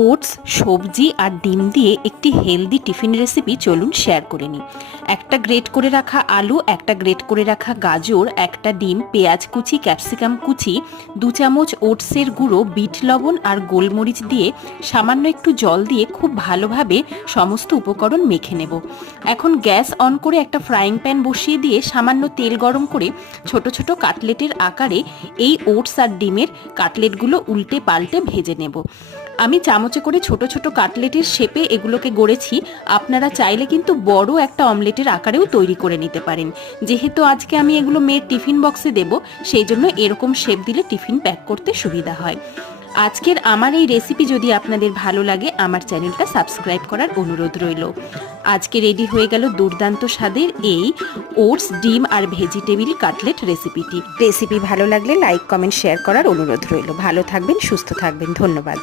Oats, সবজি আর ডিম দিয়ে একটি হেলদি টিফিন রেসিপি চলুন শেয়ার করে নিই। একটা গ্রেট করে রাখা আলু, একটা গ্রেট করে রাখা গাজর, একটা ডিম, পেঁয়াজ কুচি, ক্যাপসিকাম কুচি, 2 চামচ ওটসের গুঁড়ো, বিট লবণ আর গোলমরিচ দিয়ে সামান্য একটু জল দিয়ে খুব ভালোভাবে সমস্ত উপকরণ মেখে নেব। এখন গ্যাস অন করে একটা ফ্রাইং প্যান বসিয়ে দিয়ে সামান্য তেল গরম করে ছোট ছোট কাটলেটের আকারে এই ওটস আর ডিমের কাটলেটগুলো উল্টে পাল্টে ভেজে নেব। আমি চামচে করে ছোট ছোট কাটলেটের শেপে এগুলোকে গড়েছি। আপনারা চাইলে কিন্তু বড় একটা অমলেটের আকারেও তৈরি করে নিতে পারেন। যেহেতু আজকে আমি এগুলো মেয়ের টিফিন বক্সে দেব, সেই জন্য এরকম শেপ দিলে টিফিন প্যাক করতে সুবিধা হয়। আজকের আমার এই রেসিপি যদি আপনাদের ভালো লাগে, আমার চ্যানেলটা সাবস্ক্রাইব করার অনুরোধ রইল। আজকে রেডি হয়ে গেল দুর্দান্ত স্বাদের এই ওটস, ডিম আর ভেজিটেবিল কাটলেট রেসিপি ভালো লাগলে লাইক, কমেন্ট, শেয়ার করার অনুরোধ রইল। ভালো থাকবেন, সুস্থ থাকবেন। ধন্যবাদ।